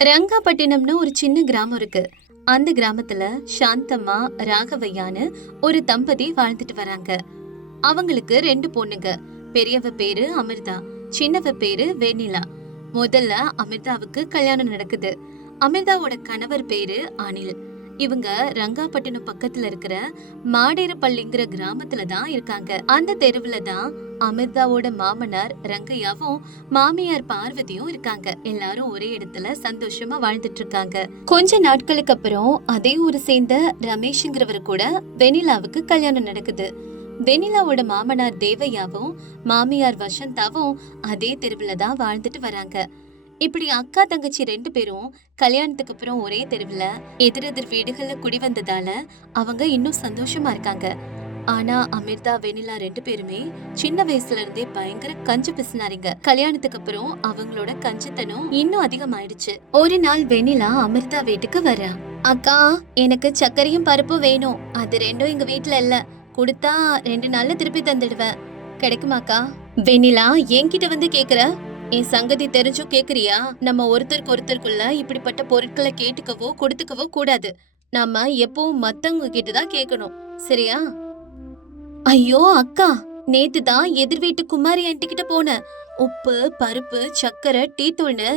ரங்காப்பட்டினம்னு ஒரு சின்ன கிராமம் இருக்கு. அந்த கிராமத்துல சாந்தம்மா ராகவையான்னு ஒரு தம்பதி வாழ்ந்துட்டு வராங்க. அவங்களுக்கு 2 பொண்ணுங்க. பெரியவ பேரு அமிர்தா, சின்னவ பேரு வெண்ணிலா. முதல்ல அமிர்தாவுக்கு கல்யாணம் நடக்குது. அமிர்தாவோட கணவர் பேரு அனில். இவங்க ரங்காப்பட்டினம் பக்கத்துல இருக்கிற மாடேரப்பள்ளிங்கிற கிராமத்துல தான் இருக்காங்க. அந்த தெருவுல தான் அமிர்தாவோட மாமனார் ரங்கையாவும் மாமியார் பார்வதியும் இருக்காங்க. எல்லாரும் ஒரே இடத்துல சந்தோஷமா வாழ்ந்துட்டு இருக்காங்க. கொஞ்ச நாட்களுக்கு அப்புறம் அதே ஊரை சேர்ந்த ரமேஷ்ங்கிறவர் கூட வெனிலாவுக்கு கல்யாணம் நடக்குது. வெனிலாவோட மாமனார் தேவையாவும் மாமியார் வசந்தாவும் அதே தெருவுல தான் வாழ்ந்துட்டு வராங்க. இப்படி அக்கா தங்கச்சி 2 பேரும் கல்யாணத்துக்கு அப்புறம் ஒரே தெருவுல எதிரெதிர் வீடுகள்ல குடி வந்ததால அவங்க இன்னும் சந்தோஷமா இருக்காங்க. ஆனா அமிர்தா வெனிலா 2 பேருமே சின்ன வயசுல இருந்தே பயங்கர கஞ்ச பிசுனாரிங்க. கல்யாணத்துக்கு அப்புறம் அவங்களோட கஞ்சத்தனம் இன்னும் அதிகமாயிடுச்சு. ஒரு நாள் வெனிலா அமிர்தா வீட்டுக்கு வரா. அக்கா, எனக்கு சர்க்கரையும் பருப்பும் வேணும். அது ரெண்டும் எங்க வீட்டுல இல்ல. கொடுத்தா 2 நாள்ல திருப்பி தந்துடுவேன். கிடைக்குமாக்கா? வெனிலா என்கிட்ட வந்து கேக்குற? என் சங்கதி தெரிஞ்சும் கேக்குறியா? நம்ம ஒருத்தருக்கு ஒருத்தருக்குள்ள இப்படிப்பட்ட பொருட்களை கேட்டுக்கவோ கொடுத்துக்கவோ கூடாது. நாம எப்பவும் மத்தவங்க கிட்டதான் கேட்கணும், சரியா? ஐயோ அக்கா, நேத்து தான் எதிர் வீட்டு குமாரி ஆண்டி கிட்ட போனேன். உப்பு, பருப்பு, சக்கரை, டீ தூள்னு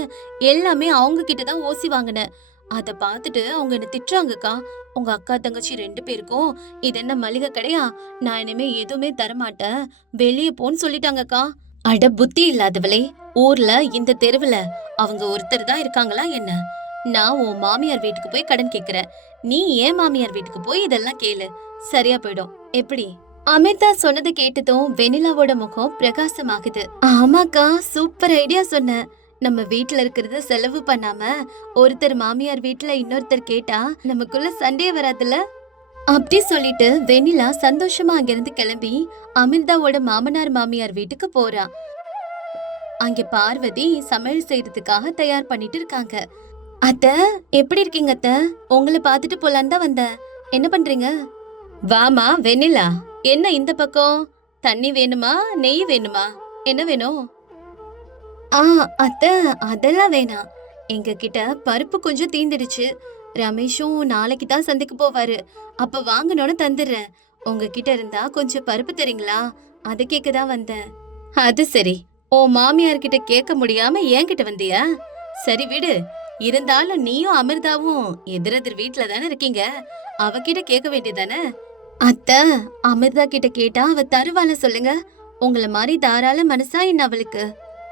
எல்லாமே அவங்க கிட்டதான் ஓசி வாங்கினேன். அத பாத்துட்டு அவங்க என்ன திட்டுறாங்கக்கா. உங்க அக்கா தங்கச்சி 2 பேருக்கும் இது என்ன மளிகை கடையா? நான் இனிமே எதுவுமே தரமாட்டேன், வெளியே போன்னு சொல்லிட்டாங்கக்கா. அட புத்தி இல்லாதவளே, ஊர்ல இந்த தெருவுல அவங்க ஒருத்தர் தான் இருக்காங்களா என்ன? நான் உன் மாமியார் வீட்டுக்கு போய் கடன் கேக்குறேன், நீ ஏன் மாமியார் வீட்டுக்கு போய் இதெல்லாம் கேளு, சரியா போயிடும். எப்படி? அமிர்தா சொன்னதை கேட்டதும் வெனிலாவோட முகம் பிரகாசமாகுது. ஆமாக்கா, சூப்பர் ஐடியா சொன்ன. நம்ம வீட்டுல இருக்கிறத செலவு பண்ணாம ஒருத்தர் மாமியார் வீட்டுல இன்னொருத்தர் கேட்டா நமக்குள்ள சண்டையே வராதுல்ல. அப்படி சொல்லிட்டு வெனிலா சந்தோஷமா அங்கிருந்து கிளம்பி அமிர்தாவோட மாமனார் மாமியார் வீட்டுக்கு போறா. அங்க பார்வதி சமையல் செய்யறதுக்காக தயார் பண்ணிட்டு இருக்காங்க. அத்த, எப்படி இருக்கீங்க அத்த? உங்களை பாத்துட்டு போலான்னு தான் வந்தேன். என்ன பண்றீங்க? வாமா வெனிலா, என்ன இந்த பக்கம்? தண்ணி வேணுமா, நெய் வேணுமா, என்ன வேணும்? அத்த, அதெல்லாம் வேணாம். எங்க கிட்ட பருப்பு கொஞ்சம் தீந்துடுச்சு. ரமேஷும் நாளைக்கு தான் சந்தைக்கு போவாரு. அப்ப வாங்கணும்னு தந்துடுறேன். உங்ககிட்ட இருந்தா கொஞ்சம் பருப்பு தரீங்களா? அது கேட்கதான் வந்தேன். அது சரி, ஓ மாமியார் கிட்ட கேட்க முடியாம என்கிட்ட வந்தியா? சரி விடு. இருந்தாலும் நீயும் அமிர்தாவும் எதிரெதிர் வீட்டுல தானே இருக்கீங்க, அவகிட்ட கேட்க வேண்டியதானே? அத்த, அமிர்தா கிட்ட கேட்டா அவ தருவாள சொல்லுங்க. உங்களை மாதிரி தாராள மனசா என்ன அவளுக்கு?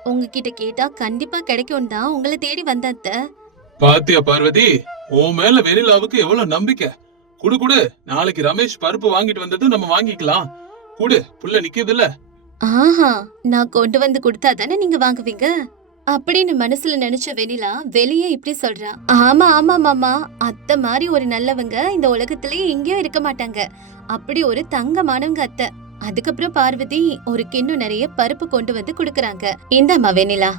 உங்ககிட்ட கேட்டா கண்டிப்பா கிடைக்கும் தான் உங்களை தேடி வந்த அத்த. பாத்தியா பார்வதி, உன் மேல வெனிலாவுக்கு எவ்வளவு நம்பிக்கை. குடு குடு, நாளைக்கு ரமேஷ் பருப்பு வாங்கிட்டு வந்தது நம்ம வாங்கிக்கலாம். குடு, புள்ள நிக்குது இல்ல. ஆஹா, நான் கொண்டு வந்து கொடுத்தா தானே நீங்க வாங்குவீங்க அப்படின்னு மனசுல நினைச்ச வெனிலா வெளியே இப்படி சொல்றா. ஆமா ஆமா மாமா, அத்தை மாதிரி ஒரு நல்லவங்க இந்த உலகத்திலேயே எங்கேயும் இருக்க மாட்டாங்க. அப்படி ஒரு தங்கமானவங்க அத்தை. அதுக்கப்புறம் பார்வதி ஒரு கிண்ணம் நிறைய பருப்பு கொண்டு வந்து குடுக்கறாங்க. இந்தாம்மா வெனிலா,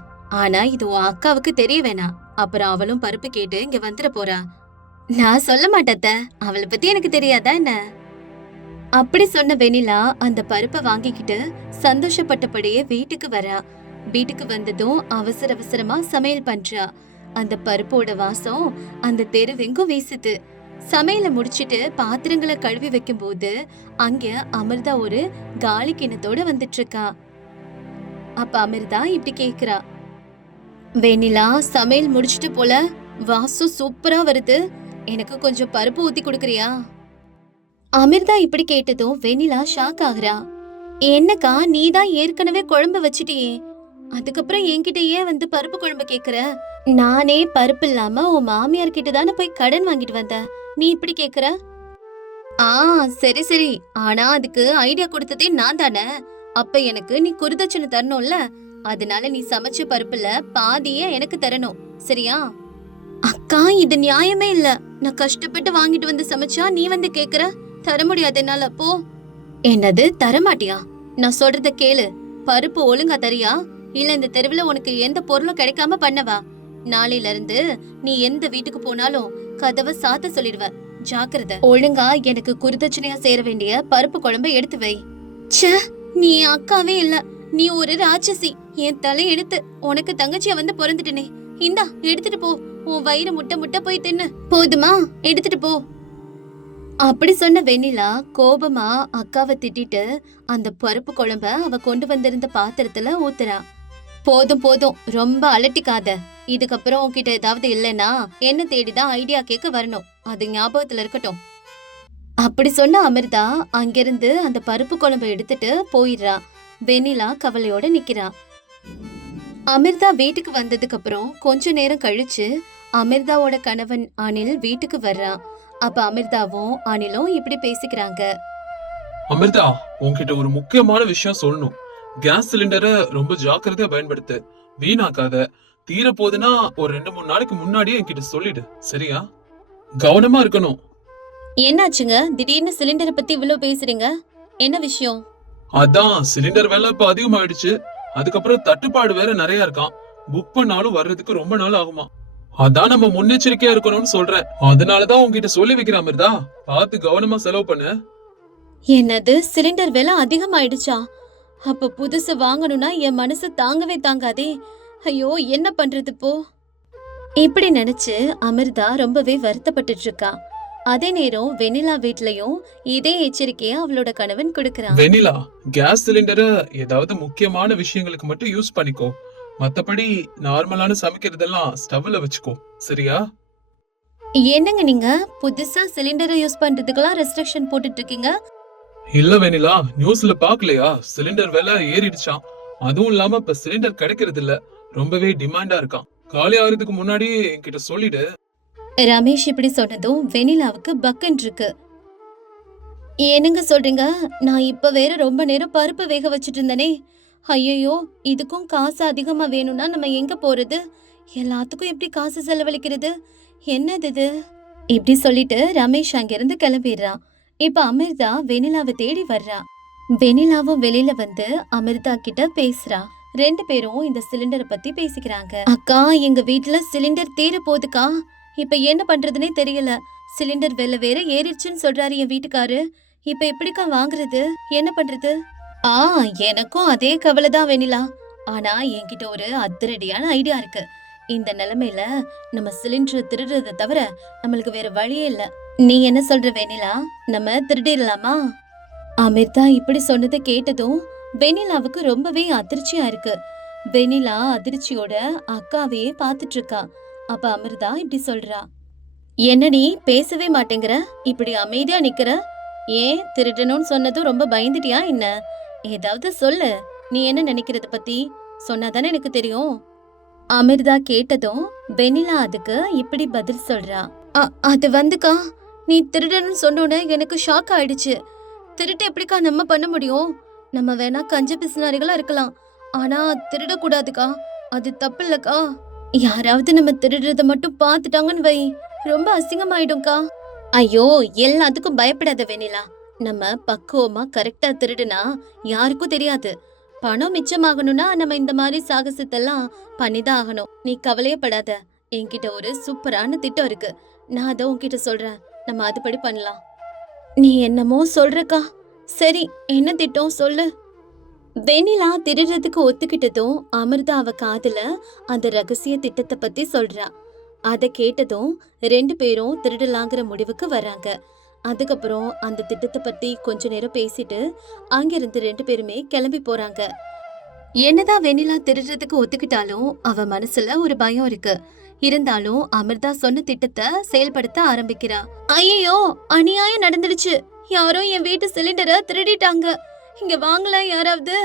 ஆனா இது உன் அக்காவுக்கு தெரிய வேணாம். அப்புறம் அவளும் பருப்பு கேட்டு இங்க வந்துட போறா. நான் சொல்ல மாட்டேத்த, அவளை பத்தி எனக்கு தெரியாதா என்ன? அப்படி சொன்ன வெனிலா அந்த பருப்பை வாங்கிக்கிட்டு சந்தோஷப்பட்டபடியே வீட்டுக்கு வரா. வீட்டுக்கு வந்ததும் அவசர அவசரமா சமையல் பண்றா. அந்த பருப்போட வாசம் அந்த தெருவெங்கும் வீசுது. சமையல முடிச்சிட்டு பாத்திரங்களை கழுவி வைக்கும் போது அங்க அமிர்தா ஒரு காலி கிண்ணத்தோட வந்துட்டு இருக்கா. அப்ப அமிர்தா இப்படி கேக்குறா. வெனிலா, சமையல் முடிச்சிட்டு போல, வாசம் சூப்பரா வருது. எனக்கு கொஞ்சம் பருப்பு ஊத்தி கொடுக்கறியா? அமிர்தா இப்படி கேட்டதும் வெனிலா ஷாக் ஆகுறா. என்னக்கா, நீதான் ஏற்கனவே குழம்பு வச்சிட்டியே, அதுக்கப்புறம் என்கிட்ட ஏன் வந்து பருப்பு குழம்பு கேக்குற? நானே பருப்பு இல்லாம உன் மாமியார் கிட்ட தானே போய் கடன் வாங்கிட்டு வந்த, நீ இப்படி கேக்குற? சரி சரி, ஆனா அதுக்கு ஐடியா கொடுத்ததே நான் தானே. அப்ப எனக்கு நீ குருதட்சணை தரணும்ல, அதனால நீ சமைச்ச பருப்புல பாதியே எனக்கு தரணும், சரியா? அக்கா, இது நியாயமே இல்ல. நான் கஷ்டப்பட்டு வாங்கிட்டு வந்து சமைச்சா நீ வந்து கேக்குற? தர முடியாது என்னால, போ. என்னது, தரமாட்டியா? நான் சொல்றத கேளு. பருப்பு ஒழுங்கா தரியா, இல்ல இந்த தெருவுல உனக்கு எந்த பொருளும் கிடைக்காம பண்ணவா? நாளையில இருந்து நீ எந்த வீட்டுக்கு போனாலும் கதவை சாத்த சொல்லிடுவ, ஜாக்கிரதை. ஒழுங்கா எனக்கு குருதட்சணையா சேர வேண்டிய பருப்பு குழம்பை எடுத்து வை. ச்சே, நீ அக்காவே இல்ல, நீ ஒரு ராட்சசி. என் தலை எடுத்து உனக்கு தங்கச்சியா வந்து பிறந்துட்டனே. இந்தா எடுத்துட்டு போ. உன் வயிறு முட்டை முட்டை போய் தின்னு. போதுமா, எடுத்துட்டு போ. அப்படி சொன்ன வெண்ணிலா கோபமா அக்காவை திட்டிட்டு அந்த பருப்பு குழம்ப அவ கொண்டு வந்திருந்த பாத்திரத்துல ஊத்துறா. போதும் போதும், ரொம்ப அலட்டிக்காத. இதுக்கப்புறம் உன்கிட்ட ஏதாவது இல்லைன்னா என்ன தேடிதான் ஐடியா கேட்க வரணும். அது ஞாபகத்துல இருக்கட்டும். அப்படி சொன்ன அமிர்தா அங்கிருந்து அந்த பருப்பு குழம்ப எடுத்துட்டு போயிடுறா. வெண்ணிலா கவலையோட நிக்கிறா. அமிர்தா வீட்டுக்கு வந்ததுக்கு அப்புறம் கொஞ்ச நேரம் கழிச்சு அமிர்தாவோட கணவன் அனில் வீட்டுக்கு வர்றான். அப்ப அமிர்தாவும் அனிலும் இப்படி பேசிக்கிறாங்க. அமிர்தா, உன்கிட்ட ஒரு முக்கியமான விஷயம் சொல்லணும். கேஸ் சிலிண்டரை ரொம்ப ஜாக்கிரதையா பயன்படுத்து. வீணாக்காத. தீர போதுன்னா ஒரு 2-3 நாளைக்கு முன்னாடியே என்கிட்ட சொல்லிடு, சரியா? கவனமா இருக்கணும். என்னாச்சுங்க, திடீர்னு சிலிண்டரை பத்தி இவ்வளவு பேசுறீங்க? என்ன விஷயம்? அதான் சிலிண்டர் விலை இப்ப அதிகமாயிடுச்சு. அதுக்கப்புறம் தட்டுப்பாடு வேற நிறைய இருக்கான். புக் பண்ணாலும் வர்றதுக்கு ரொம்ப நாள் ஆகுமா. அதான் நம்ம முன்னெச்சரிக்கையா இருக்கணும்னு சொல்றேன். அதனாலதான் உன்கிட்ட சொல்லி வைக்கிறேன் அமிர்தா. பார்த்து கவனமா செலவு பண்ணு. என்னது, சிலிண்டர் விலை அதிகமாயிடுச்சா? அப்ப புதுசு வாங்கணும்னா என் மனசு தாங்கவே தாங்காதே. ஐயோ, என்ன பண்றது இப்போ? இப்படி நினைச்சு அமிர்தா ரொம்பவே வருத்தப்பட்டுட்டு இருக்கா. அதே நேரம் வெண்ணிலா வீட்லயும் இதே எச்சரிக்கைய அவளோட கணவன் கொடுக்கறான். வெண்ணிலா, கேஸ் சிலிண்டரை ஏதாவது முக்கியமான விஷயங்களுக்கு மட்டும் யூஸ் பண்ணிக்கோ. மத்தபடி நார்மலான சமைக்கிறதெல்லாம் ஸ்டவ்ல வச்சுக்கோ, சரியா? என்னங்க நீங்க புதுசா சிலிண்டரை யூஸ் பண்றதுக்கெல்லாம் ரெஸ்ட்ரிக்ஷன் போட்டுட்டு இருக்கீங்க? இல்ல வெண்ணிலா, நியூஸ்ல பாக்கலையா? சிலிண்டர் விலை ஏறிடுச்சாம். அதுவும் இல்லாம இப்ப சிலிண்டர் கிடைக்கிறது இல்ல. ரொம்பவே டிமாண்டா இருக்கான். காலி ஆகிறதுக்கு முன்னாடி என்கிட்ட சொல்லிடு. ரமேஷ் இப்படி சொன்னதும் வெண்ணிலாவுக்கு பக்குன்னு இருக்கு. என்னங்க சொல்றீங்க? நான் இப்ப வேற ரொம்ப நேரம் பருப்பு வேக வச்சிட்டு இருந்தனே. ஐயோ, இதுக்கும் காசு அதிகமா வேணும்னா நம்ம எங்க போறது? எல்லாத்துக்கும் எப்படி காசு செலவழிக்கிறது? என்னது இது? இப்படி சொல்லிட்டு ரமேஷ் அங்கிருந்து கிளம்பிடுறான். இப்ப அமிர்தா வெண்ணிலாவை தேடி வர்றா. வெண்ணிலாவும் வெளியில வந்து அமிர்தா கிட்ட பேசுறா. 2 பேரும் இந்த சிலிண்டரை பத்தி பேசிக்கிறாங்க. அக்கா, எங்க வீட்டுல சிலிண்டர் தீர போகுதுக்கா. இப்ப என்ன பண்றதுனே தெரியல. சிலிண்டர் விலை வேற ஏறிடுச்சுன்னு சொல்றாரு என் வீட்டுக்காரு. இப்ப எப்படிக்கா வாங்குறது? என்ன பண்றது? எனக்கும் அதே கவலைதான் வெண்ணிலா. ஆனா என்கிட்ட ஒரு அதிரடியான ஐடியா இருக்கு. இந்த நிலைமையில நம்ம சிலிண்டர் திருடுறதை தவிர நம்மளுக்கு வேற வழியே இல்ல. நீ என்ன சொல்ற வெண்ணிலா? நம்ம திருடிடலாமா? அமிர்தா இப்படி சொன்னதை கேட்டதும் வெண்ணிலாவுக்கு ரொம்பவே அதிர்ச்சியா இருக்கு. வெண்ணிலா அதிர்ச்சியோட அக்காவையே பாத்துட்டு இருக்கா. அப்ப அமிர்தா இப்படி சொல்றா. என்ன நீ பேசவே மாட்டேங்கிற? இப்படி அமைதியா நிக்கிற? ஏன், திருடணும்னு சொன்னதும் ரொம்ப பயந்துட்டியா என்ன? ஏதாவது சொல்லு. நீ என்ன நினைக்கிறத பத்தி சொன்னாதானே எனக்கு தெரியும். அமிர்தா கேட்டதும் வெண்ணிலா அதுக்கு இப்படி பதில் சொல்றா. அது வந்துக்கா, நீ திருடணும்னு சொன்னோன்னு எனக்கு ஷாக் ஆயிடுச்சு. திருட்டு எப்படிக்கா நம்ம பண்ண முடியும்? நம்ம வேணா கஞ்ச பிசினாரிகளா இருக்கலாம், ஆனா திருடக்கூடாதுக்கா. அது தப்பு இல்லக்கா. யாராவது நம்ம திருடுறத மட்டும் பாத்துட்டாங்கன்னு வை, ரொம்ப அசிங்கமாயிடும்க்கா. ஐயோ, எல்லாத்துக்கும் பயப்படாத வெண்ணிலா. நம்ம பக்குவமா கரெக்டா திருடுனா யாருக்கும் தெரியாது. பணம் மிச்சமாகணும்னா நம்ம இந்த மாதிரி சாகசத்தெல்லாம் பண்ணிதான் ஆகணும். நீ கவலையே படாத. என்கிட்ட ஒரு சூப்பரான திட்டம் இருக்கு. நான் அதை உன்கிட்ட சொல்றேன். நம்ம அதுபடி பண்ணலாம். நீ என்னமோ சொல்றக்கா. சரி, என்ன திட்டம் சொல்லு. வெண்ணிலா திருடுறதுக்கு ஒத்துக்கிட்டதும் அமிர்தா அவ காதுல அந்த ரகசிய திட்டத்தை பத்தி சொல்றா. அத கேட்டதும் 2 பேரும் திருடலாங்கிற முடிவுக்கு வர்றாங்க. அதுக்கப்புறம் அந்த திட்டத்தை பத்தி கொஞ்ச நேரம் பேசிட்டு அங்கிருந்து 2 பேருமே கிளம்பி போறாங்க. என்னதான் வெண்ணிலா திருடுறதுக்கு ஒத்துக்கிட்டாலும் அவ மனசுல ஒரு பயம் இருக்கு. இருந்தாலும் அமிர்தா சொன்ன திட்டத்தை செயல்படுத்த ஆரம்பிக்கிறா. ஐயோ, அநியாயம் நடந்துடுச்சு. யாரோ என் வீட்டு சிலிண்டரை திருடிட்டாங்க. இங்க வாங்கல, யாராவது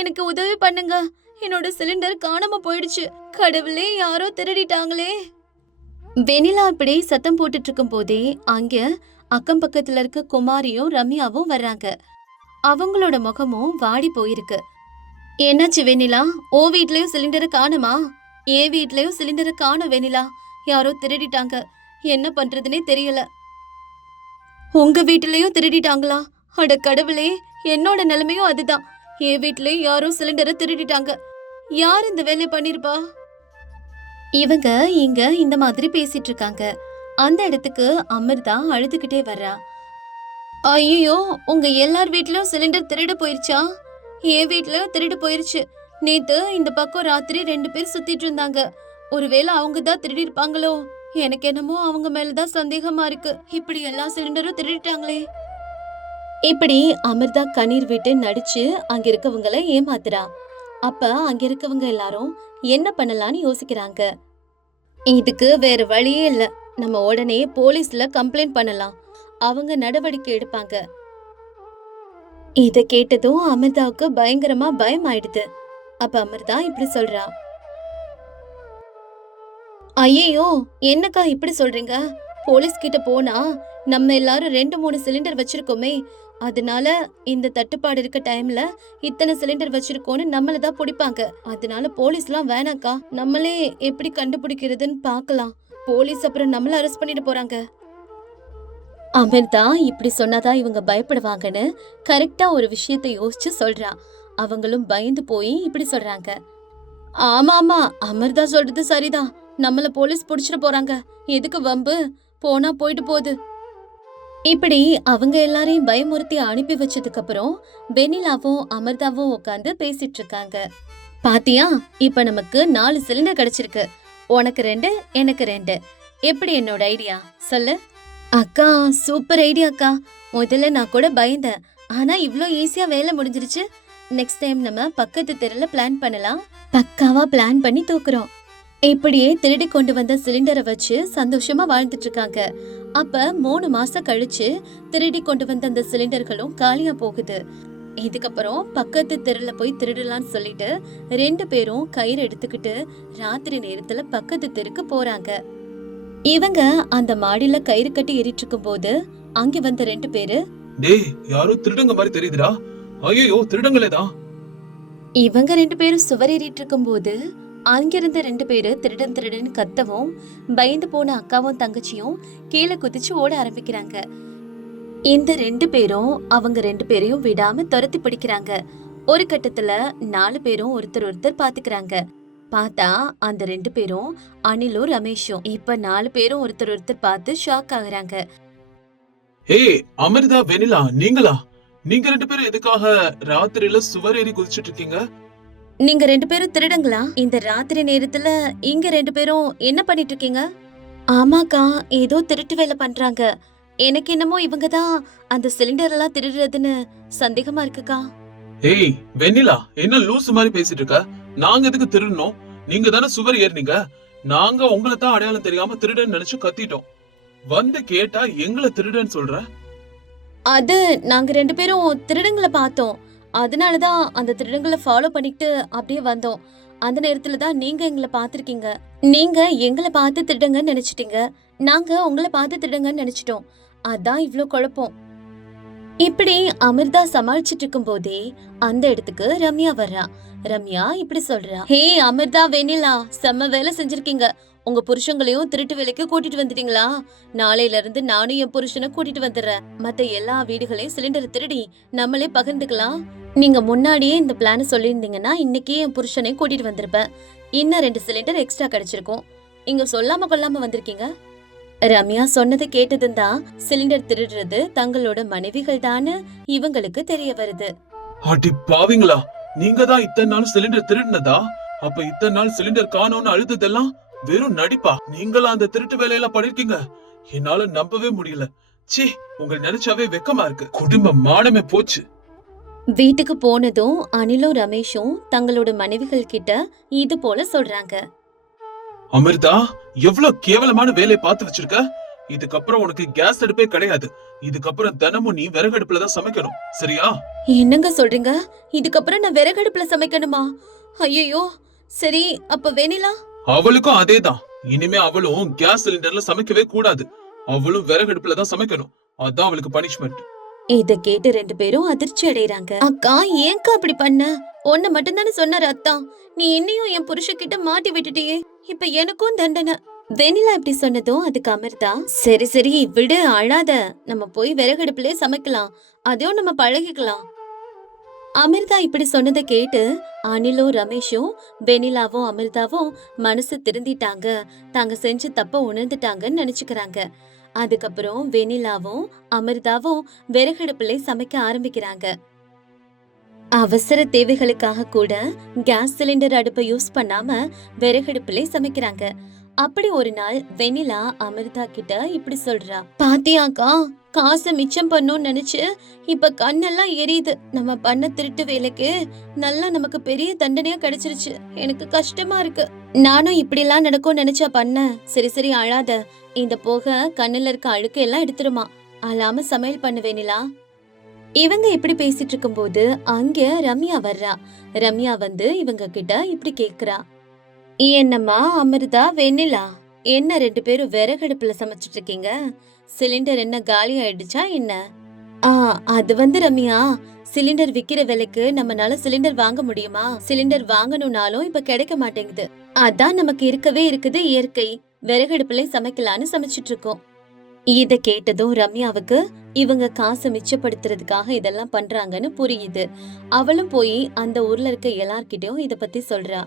எனக்கு உதவி பண்ணுங்க. என்னோட சிலிண்டர் காணாம போயிடுச்சு. கடவுளே, யாரோ திருடிட்டாங்களே. வெண்ணிலா இப்படி சத்தம் போட்டுட்டு இருக்கும் போதே அங்க அக்கம் பக்கத்துல இருக்க குமாரியும் ரம்யாவும் வர்றாங்க. அவங்களோட முகமும் வாடி போயிருக்கு. என்னாச்சு வெண்ணிலா? ஓ வீட்லயும் சிலிண்டரை காணுமா? என் வீட்லயும் சிலிண்டரை காணும் வெண்ணிலா. யாரோ திருடிட்டாங்க. என்ன பண்றதுனே தெரியல. உங்க வீட்லயும் திருடிட்டாங்களா? அட கடவுளே, என்னோட நிலைமையும் அதுதான். என் வீட்லயும் யாரோ சிலிண்டரை திருடிட்டாங்க. யார் இந்த வேலையை பண்ணிருப்பா? இவங்க இங்க இந்த மாதிரி பேசிட்டு இருக்காங்க. அந்த இடத்துக்கு அமிர்தா அழுதுகிட்டே வர்றா. ஐயோ, உங்க எல்லார் வீட்லயும் சிலிண்டர் திருடு போயிருச்சா? என் வீட்லயும் திருடு போயிருச்சு. நேத்து இந்த பக்கம் ராத்திரி 2 பேர் சுத்திட்டு இருந்தாங்க. ஒருவேளை அவங்க தான் திருடி இருப்பாங்களோ? எனக்கு என்னமோ அவங்க மேலதான் சந்தேகமா இருக்கு. இப்படி எல்லா சிலிண்டரும் திருடிட்டாங்களே. இப்படி அமிர்தா கண்ணீர் விட்டு நடிச்சு அங்க இருக்கவங்கள ஏமாத்துறா. அப்ப அங்க இருக்கவங்க எல்லாரும் என்ன பண்ணலாம்னு யோசிக்கிறாங்க. இதுக்கு வேற வழியே இல்ல. நம்ம உடனே போலீஸ்ல கம்ப்ளைண்ட் பண்ணலாம். அவங்க நடவடிக்கை எடுப்பாங்க. இத கேட்டதும் அமிர்தாவுக்கு பயங்கரமா பயம் ஆயிடுது. அப்ப அமிர்தா இப்படி சொல்றா. ஐயோ, என்னக்கா இப்படி சொல்றீங்க? போலீஸ் கிட்ட போனா நம்ம எல்லாரும் 2-3 சிலிண்டர் வச்சிருக்கோமே, அதனால இந்த தட்டுப்பாடு இருக்க டைம்ல இத்தனை சிலிண்டர் வச்சிருக்கோன்னு நம்மளதான் பிடிப்பாங்க. அதனால போலீஸ்லாம் வேணாக்கா, நம்மளே எப்படி கண்டுபிடிக்கிறதுன்னு பார்க்கலாம். போலீஸ் அப்புறம் நம்மள அரெஸ்ட் பண்ணிட்டு போறாங்க. அமிர்தா இப்படி சொன்னாதான் இவங்க பயப்படுவாங்கன்னு கரெக்டா ஒரு விஷயத்தை யோசிச்சு சொல்றா. அவங்களும் பயந்து போய் இப்படி சொல்றாங்க. ஆமா ஆமா, அமிர்தா சொல்றது சரிதான். நம்மள போலீஸ் புடிச்சிட போறாங்க. எதுக்கு வம்பு? போனா போயிட்டு போகுது. இப்படி அவங்க எல்லாரையும் பயமுறுத்தி அனுப்பி வச்சதுக்கு அப்புறம் வெண்ணிலாவும் அமிர்தாவும் உட்காந்து பேசிட்டு இருக்காங்க. பாத்தியா, இப்ப நமக்கு 4 சிலிண்டர் கிடைச்சிருக்கு. உனக்கு 2, எனக்கு 2. எப்படி என்னோட ஐடியா சொல்லு? அக்கா, சூப்பர் ஐடியா அக்கா. முதல்ல நான் கூட பயந்தேன், ஆனா இவ்ளோ ஈஸியா வேலை முடிஞ்சிருச்சு. நெக்ஸ்ட் டைம் நம்ம பக்கத்து தெருல பிளான் பண்ணலாம். பக்காவா பிளான் பண்ணி தூக்குறோம். இப்படியே திருடி கொண்டு வந்த சிலிண்டரை வச்சு சந்தோஷமா வாழ்ந்துட்டு இருக்காங்க. அப்ப 3 மாசம் கழிச்சு திருடி கொண்டு வந்த அந்த சிலிண்டர்களும் காலியா போகுது. இதுக்கப்புறம் பக்கத்து தெருல போய் திருடலாம்னு சொல்லிட்டு 2 பேரும் கயிறு எடுத்துக்கிட்டு ராத்திரி நேரத்துல பக்கத்து தெருக்கு போறாங்க. இவங்க அந்த மாடியில கயிறு கட்டி ஏறிட்டு இருக்கும் போது அங்க வந்த 2 பேரு, டேய், யாரோ திருடங்க மாதிரி தெரியுதுடா. ஐயோ, திருடங்களேதான். இவங்க 2 பேரும் சுவர் ஏறிட்டு இருக்கும் போது அங்கிருந்த 2 பேரு திருடன் திருடன் கத்தவும் பயந்து போன அக்காவும் தங்கச்சியும் கீழே குதிச்சு ஓட ஆரம்பிக்கிறாங்க. இந்த 2 பேரும் அவங்க 2 பேரையும் விடாம துரத்தி பிடிக்கிறாங்க. ஒரு கட்டத்துல 4 பேரும் ஒருத்தர் ஒருத்தர் பாத்துக்கிறாங்க. பார்த்தா அந்த 2 பேரும் அனிலும் ரமேஷும். இப்ப 4 பேரும் ஒருத்தர் ஒருத்தர் பார்த்து ஷாக் ஆகுறாங்க. ஏய் அமிர்தா, வெனிலா, நீங்களா? நீங்க 2 பேரும் எதுக்காக ராத்திரியில சுவர் ஏறி குதிச்சிட்டு இருக்கீங்க? நீங்க 2 பேரும் திருடுங்களா? இந்த ராத்திரி நேரத்துல இங்க 2 பேரும் என்ன பண்ணிட்டு இருக்கீங்க? ஆமாக்கா, ஏதோ திருட்டு வேலை பண்றாங்க. எனக்கு என்னமோ இவங்க தான் அந்த சிலிண்டர் எல்லாம் திருடுறதுன்னு சந்தேகமா இருக்குக்கா. ஏய் வெண்ணிலா, என்ன லூசு மாதிரி பேசிட்டு இருக்க? நாங்க எதுக்கு திருடணும்? நீங்க தானே சுவர் ஏறினீங்க. நாங்க உங்களை தான் அடையாளம் தெரியாம திருடன்னு நினைச்சு கத்திட்டோம். வந்து கேட்டா எங்களை திருடன்னு சொல்ற? அது நாங்க 2 பேரும் திருடங்களை பார்த்தோம். அதனாலதான் அந்த திருடங்களை ஃபாலோ பண்ணிட்டு அப்படியே வந்தோம். அந்த நேரத்துல தான் நீங்க எங்களை பார்த்திருக்கீங்க. நீங்க எங்களை பார்த்து திருடுங்கன்னு நினைச்சிட்டீங்க, நாங்க உங்களை பார்த்து திருடுங்கன்னு நினைச்சிட்டோம். அதான் இவ்ளோ குழப்பம். இப்படி அமிர்தா சமாளிச்சிட்டு இருக்கும் போதே அந்த இடத்துக்கு ரம்யா வர்றா. ரம்யா இப்படி சொல்றா. ஹே அமிர்தா, வெண்ணிலா, செம்ம வேலை செஞ்சிருக்கீங்க. உங்க புருஷங்களையும் திருட்டு வேலைக்கு கூட்டிட்டு வந்துட்டீங்களா? நாளையில இருந்து நானும் என் புருஷனை கூட்டிட்டு வந்துடுறேன். மத்த எல்லா வீடுகளையும் சிலிண்டர் திருடி நம்மளே பகிர்ந்துக்கலாம். நீங்க முன்னாடியே இந்த பிளான சொல்லியிருந்தீங்கன்னா இன்னைக்கே என் புருஷனை கூட்டிட்டு வந்திருப்பேன். இன்னும் 2 சிலிண்டர் எக்ஸ்ட்ரா கிடைச்சிருக்கும். இங்க சொல்லாம கொள்ளாம வந்திருக்கீங்க. ரம்யா சொன்னதை கேட்டதும் தான் சிலிண்டர் திருடுறது தங்களோட மனைவிகள் தான்னு இவங்களுக்கு தெரிய வருது. அடி பாவிங்களா, நீங்க தான் இத்தனை நாள் சிலிண்டர் திருடினதா? அப்ப இத்தனை நாள் சிலிண்டர் காணோம்னு அழுததெல்லாம் வெறும் நடிப்பா? நீங்களா அந்த திருட்டு வேலையெல்லாம் பண்ணிருக்கீங்க? என்னால நம்பவே முடியல. சீ, உங்களை நினைச்சாவே வெக்கமா இருக்கு. குடும்ப மானமே போச்சு. வீட்டுக்கு போனதும் அனிலும் ரமேஷும் தங்களோட மனைவிகள் கிட்ட இது போல சொல்றாங்க. அமிர்தா, எவ்வளவு கேவலமான வேலையை பார்த்து வச்சிருக்க. இதுக்கப்புறம் உனக்கு கேஸ் அடுப்பே கிடையாது. இதுக்கப்புறம் தினமும் நீ விறகடுப்புல தான் சமைக்கணும், சரியா? என்னங்க சொல்றீங்க? இதுக்கப்புறம் நான் விறகடுப்புல சமைக்கணுமா? ஐயோ, சரி, அப்ப வெண்ணிலா? அவளுக்கும் அதேதான். இனிமே அவளும் கேஸ் சிலிண்டர்ல சமைக்கவே கூடாது. அவளும் விறகடுப்புல தான் சமைக்கணும். அதான் அவளுக்கு பனிஷ்மெண்ட். இத கேட்டு 2 பேரும் அதிர்ச்சி அடைறாங்க. அக்கா, ஏன்க்கா அப்படி பண்ண? ஒன்ன மட்டும் தானே சொன்னாரு அத்தா. நீ என்னையும் என் புருஷன்கிட்ட மாட்டி விட்டுட்டியே. இப்ப எனக்கும் தண்டனை. வெண்ணிலா இப்படி சொன்னதும் அதுக்கு அமிர்தா, சரி சரி விடு, அழாத. நம்ம போய் விறகடுப்புலயே சமைக்கலாம். அதையும் நம்ம பழகிக்கலாம். அமிர்தா இப்படி சொன்னதை கேட்டு அனிலும் ரமேஷும் வெண்ணிலாவும் அமிர்தாவும் மனசு திருந்திட்டாங்க, தாங்க செஞ்சு தப்ப உணர்ந்துட்டாங்கன்னு நினைச்சுக்கிறாங்க. அதுக்கப்புறம் வெண்ணிலாவும் அமிர்தாவும் விறகடுப்புல சமைக்க ஆரம்பிக்கிறாங்க. அவசர தேவைகளுக்காக கூட கேஸ் சிலிண்டர் அடுப்பை யூஸ் பண்ணாம விறகடுப்புல சமைக்கிறாங்க. அப்படி ஒரு நாள் வெண்ணிலா அமிர்தா கிட்ட இப்படி சொல்றா, பாத்தியாக்கா, காசை மிச்சம் பண்ணோம்னு நினைச்சு இப்ப கண்ணெல்லாம் எரியுது. நம்ம பண்ண திருட்டு வேலைக்கு நல்லா நமக்கு பெரிய தண்டனையா கிடைச்சிருச்சு. எனக்கு கஷ்டமா இருக்கு. நானும் இப்படி எல்லாம் நடக்கும் நினைச்சா பண்ண. சரி சரி அழாத. இந்த போக கண்ணுல இருக்க அழுக்கு எல்லாம் எடுத்துருமா. அழாம சமையல் பண்ணு வெண்ணிலா. இவங்க இப்படி பேசிட்டு இருக்கும்போது அங்க ரம்யா வர்றா. ரம்யா வந்து இவங்க கிட்ட இப்படி கேக்குறா, என்னம்மா அமிர்தா, வெண்ணிலா, என்ன ரெண்டு பேரும் விறகடுப்புல சமைச்சிட்டு இருக்கீங்க? சிலிண்டர் என்ன காலி ஆயிடுச்சா என்ன? ஆ, அது வந்து ரம்யா, சிலிண்டர் விக்கிற விலைக்கு நம்மனால சிலிண்டர் வாங்க முடியுமா? சிலிண்டர் வாங்கணும்னாலும் இப்ப கிடைக்க மாட்டேங்குது. அதான் நமக்கு இருக்கவே இருக்குது இயற்கை. விறகடுப்புல சமைக்கலான்னு சமைச்சிட்டு இருக்கோம். இத கேட்டதும் ரம்யாவுக்கு இவங்க காசை மிச்சப்படுத்துறதுக்காக இதெல்லாம் பண்றாங்கன்னு புரியுது. அவளும் போய் அந்த ஊர்ல இருக்க எல்லார்கிட்டயும் இத பத்தி சொல்றா.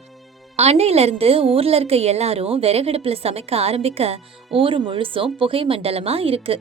அன்னையில இருந்து ஊர்ல இருக்க எல்லாரும் விறகடுப்புல சமைக்க ஆரம்பிக்க ஊரு முழுசும் புகை மண்டலமா இருக்கு.